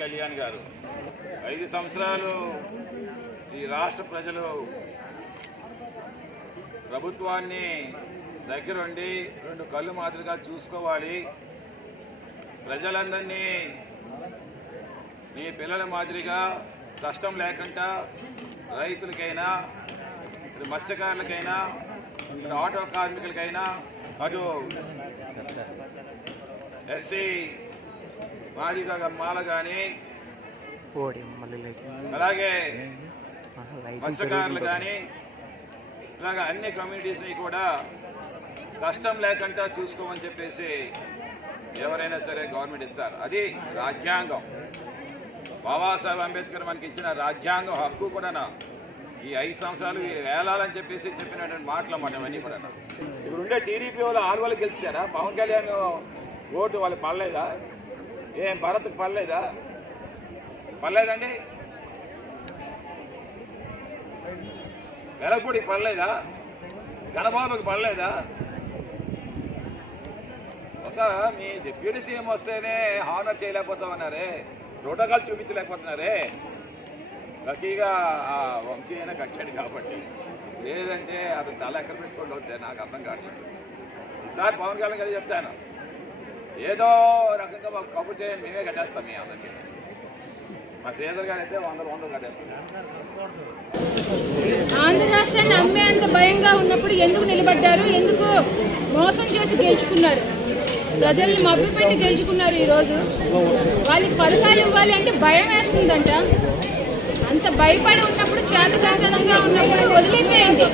కళ్యాణ్ గారు 5 సంవత్సరాలు ఈ రాష్ట్ర ప్రజలు ప్రభుత్వాన్ని దగ్గరుండి 2 కళ్ళు మాదిరిగా చూసుకోవాలి, ప్రజలందరినీ మీ పిల్లల మాదిరిగా కష్టం లేకుండా రైతులకైనా మత్స్యకారులకైనా ఆటో కార్మికులకైనా అటు ఎస్సీ మాదిగా మాల కానీ అలాగే మత్స్యకారులు కానీ ఇలాగ అన్ని కమ్యూనిటీస్ని కూడా కష్టం లేకుండా చూసుకోమని చెప్పేసి ఎవరైనా సరే గవర్నమెంట్ ఇస్తారు. అది రాజ్యాంగం. బాబాసాహెబ్ అంబేద్కర్ మనకి ఇచ్చిన రాజ్యాంగం హక్కు కూడా ఈ 5 సంవత్సరాలు వేలాలని చెప్పేసి చెప్పినటువంటి మాటలు అన్నమాట ఇవన్నీ కూడా. ఇప్పుడు ఉండే టీడీపీ వాళ్ళు 6 వాళ్ళు గెలిచారా? పవన్ కళ్యాణ్ ఓటు వాళ్ళు పడలేదా? ఏం భరత్కి పడలేదా? పడలేదండి. వెలపూడికి పడలేదా? గణబాబుకి పడలేదా? ఒక మీ డిప్యూటీ సీఎం వస్తేనే హానర్ చేయలేకపోతామన్నారే, ప్రోటోకాల్ చూపించలేకపోతున్నారే. లక్కీగా ఆ వంశీ అయినా కట్టాడు కాబట్టి, లేదంటే అతను తల ఎక్కడ పెట్టుకోండి వద్దే నాకు అర్థం కావట్లేదు. ఈసారి పవన్ కళ్యాణ్ గారు చెప్తాను, ఏదో రకంగా మాకు కబుర్ చేయండి, మేమే కట్టేస్తాం మీ అందరికీ. మా శ్రీధర్ గారు అయితే 100 కట్టేస్తాం. ఆంధ్ర రాష్ట్రాన్ని అమ్మేంత భయంగా ఉన్నప్పుడు ఎందుకు నిలబడ్డారు? ఎందుకు మోసం చేసి గెలుచుకున్నారు? ప్రజల్ని మభ్యపెట్టి గెలుచుకున్నారు. ఈరోజు వాళ్ళకి పథకాలు ఇవ్వాలి అంటే భయం వేస్తుందంట. అంత భయపడి ఉన్నప్పుడు, చేతకాంతనంగా ఉన్నప్పుడు వదిలేసేయండి.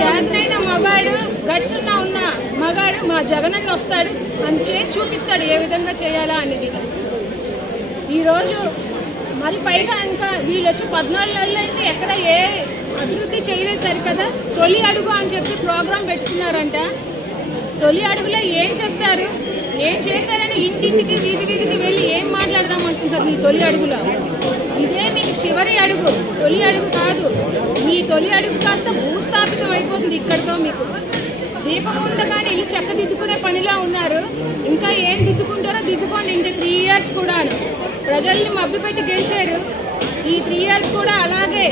చేతనైన మగాడు, గట్స్ ఉన్న మగాడు మా జగనన్న వస్తాడు, అని చేసి చూపిస్తాడు ఏ విధంగా చేయాలా అనేది. ఈరోజు మరి పైగా ఇంకా వీళ్ళు వచ్చి 14 నెలలైంది, ఎక్కడ ఏ అభివృద్ధి చేయలేదు సరికదా. తొలి అడుగు అని చెప్పి ప్రోగ్రాం పెట్టుకున్నారంట. తొలి అడుగులో ఏం చెప్తారు, ఏం చేశారని ఇంటింటికి వీధికి వెళ్ళి ఏం మాట్లాడదాం అనుకుంటారు మీ తొలి అడుగులో? ఇదే మీకు చివరి అడుగు, తొలి అడుగు కాదు. మీ తొలి అడుగు కాస్త భూస్థాపితం అయిపోతుంది ఇక్కడితో. మీకు దీపం ఉండగానే ఇల్లు చక్కదిద్దుకునే పనిలో ఉన్నారు. ఇంకా ఏం దిద్దుకుంటారో దిద్దుకోండి. ఇంకా 3 ఇయర్స్ కూడా ప్రజల్ని మభ్యపెట్టి గెలిచారు. ఈ 3 ఇయర్స్ కూడా అలాగే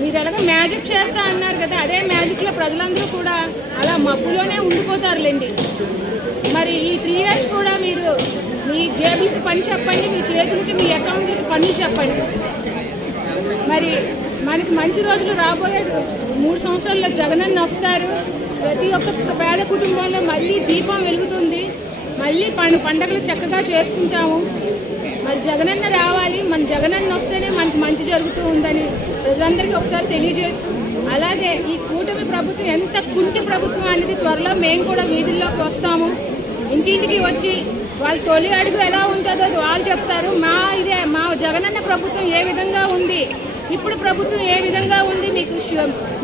మీరు ఎలాగో మ్యాజిక్ చేస్తా అన్నారు కదా, అదే మ్యాజిక్లో ప్రజలందరూ కూడా అలా మబ్బులోనే ఉండిపోతారులేండి. మరి ఈ 3 ఇయర్స్ కూడా మీరు మీ జేబులకి పని చెప్పండి, మీ చేతులకి మీ అకౌంట్లకి పనులు చెప్పండి. మరి మనకి మంచి రోజులు రాబోయే 3 సంవత్సరాల్లో జగనన్న వస్తారు. ప్రతి ఒక్క పేద కుటుంబంలో మళ్ళీ దీపం వెలుగుతుంది. మళ్ళీ పండుగలు చక్కగా చేసుకుంటాము. మరి జగనన్న రావాలి, మన జగనన్న వస్తేనే మనకి మంచి జరుగుతూ ఉందని ప్రజలందరికీ ఒకసారి తెలియజేస్తూ, అలాగే ఈ కూటమి ప్రభుత్వం ఎంత కుంటి ప్రభుత్వం అనేది త్వరలో మేము కూడా వీధుల్లోకి వస్తాము. ఇంటింటికి వచ్చి వాళ్ళ తొలి అడుగు ఎలా ఉంటుందో వాళ్ళు చెప్తారు. మా జగనన్న ప్రభుత్వం ఏ విధంగా ఉంది, ఇప్పుడు ప్రభుత్వం ఏ విధంగా ఉంది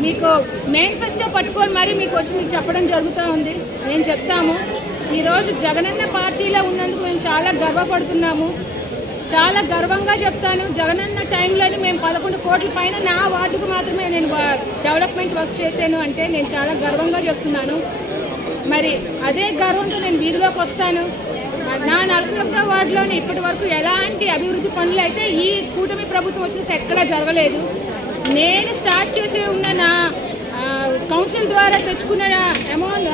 మీకు మేనిఫెస్టో పట్టుకొని మరి మీకు చెప్పడం జరుగుతూ ఉంది. మేము చెప్తాము. ఈరోజు జగనన్న పార్టీలో ఉన్నందుకు మేము చాలా గర్వపడుతున్నాము. చాలా గర్వంగా చెప్తాను. జగనన్న టైంలోని మేము 11 కోట్ల పైన నా వార్డుకు మాత్రమే నేను డెవలప్మెంట్ వర్క్ చేశాను అంటే నేను చాలా గర్వంగా చెప్తున్నాను. మరి అదే గర్వంతో నేను వీధిలోకి వస్తాను. నా 41వ వార్డులోని ఇప్పటి వరకు ఎలాంటి అభివృద్ధి పనులు అయితే ఈ కూటమి ప్రభుత్వం వచ్చినంత ఎక్కడా జరగలేదు. నేను స్టార్ట్ చేసి ఉన్న నా కౌన్సిల్ ద్వారా తెచ్చుకున్న అమౌంట్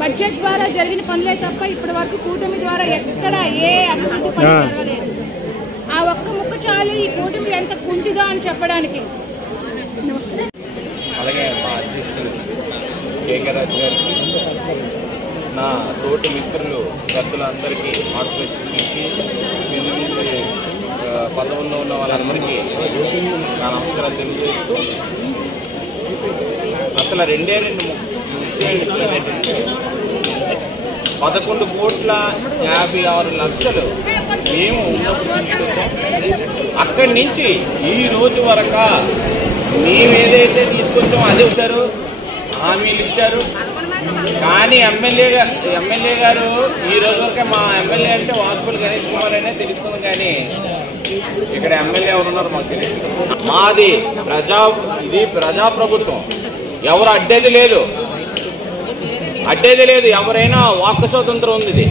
బడ్జెట్ ద్వారా జరిగిన పనులే తప్ప ఇప్పటి వరకు కూటమి ద్వారా ఎక్కడ ఏ అభివృద్ధి పనులు జరగలేదు. ఆ ఒక్క ముక్క చాలు ఈ కూటమి ఎంత కుంటిదో అని చెప్పడానికి. అలాగే మా అధ్యక్షులు కేకే రాజు గారికి, నా తోటి మిత్రులు పెద్దలందరికీ మార్గదర్శనం ఇచ్చి పదవుల్లో ఉన్న వాళ్ళందరికీ నా నమస్కారాలు తెలియజేస్తూ, అసలు 11,56,00,000 మేము అక్కడి నుంచి ఈ రోజు వరకు మేమేదైతే తీసుకొచ్చామో అదే వచ్చారు, హామీలు ఇచ్చారు. కానీ ఎమ్మెల్యే గారు ఈ రోజు వరకే మా ఎమ్మెల్యే అంటే వాసుపల్లి గణేష్ కుమార్ అనే తెలుస్తుంది. కానీ ఇక్కడ ఎమ్మెల్యే ఎవరున్నారు మాకు తెలియదు. మాది ఇది ప్రజాప్రభుత్వం, ఎవరు అడ్డేది లేదు. ఎవరైనా వాక్ స్వాతంత్రం ఉంది. ఇది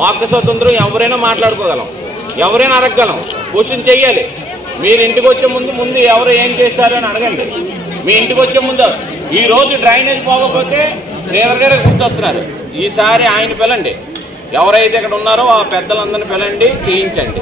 వాక్ స్వాతంత్రం, ఎవరైనా మాట్లాడుకోగలం, ఎవరైనా అడగగలం, క్వశ్చన్ చెయ్యాలి. మీరు ఇంటికి వచ్చే ముందు ఎవరు ఏం చేశారు అని అడగండి. మీ ఇంటికి వచ్చే ముందు ఈ రోజు డ్రైనేజ్ పోకపోతే శ్రీధర్ గారే గుర్తొస్తున్నారు. ఈసారి ఆయన పిలండి, ఎవరైతే ఇక్కడ ఉన్నారో ఆ పెద్దలందరినీ పిలండి, చేయించండి.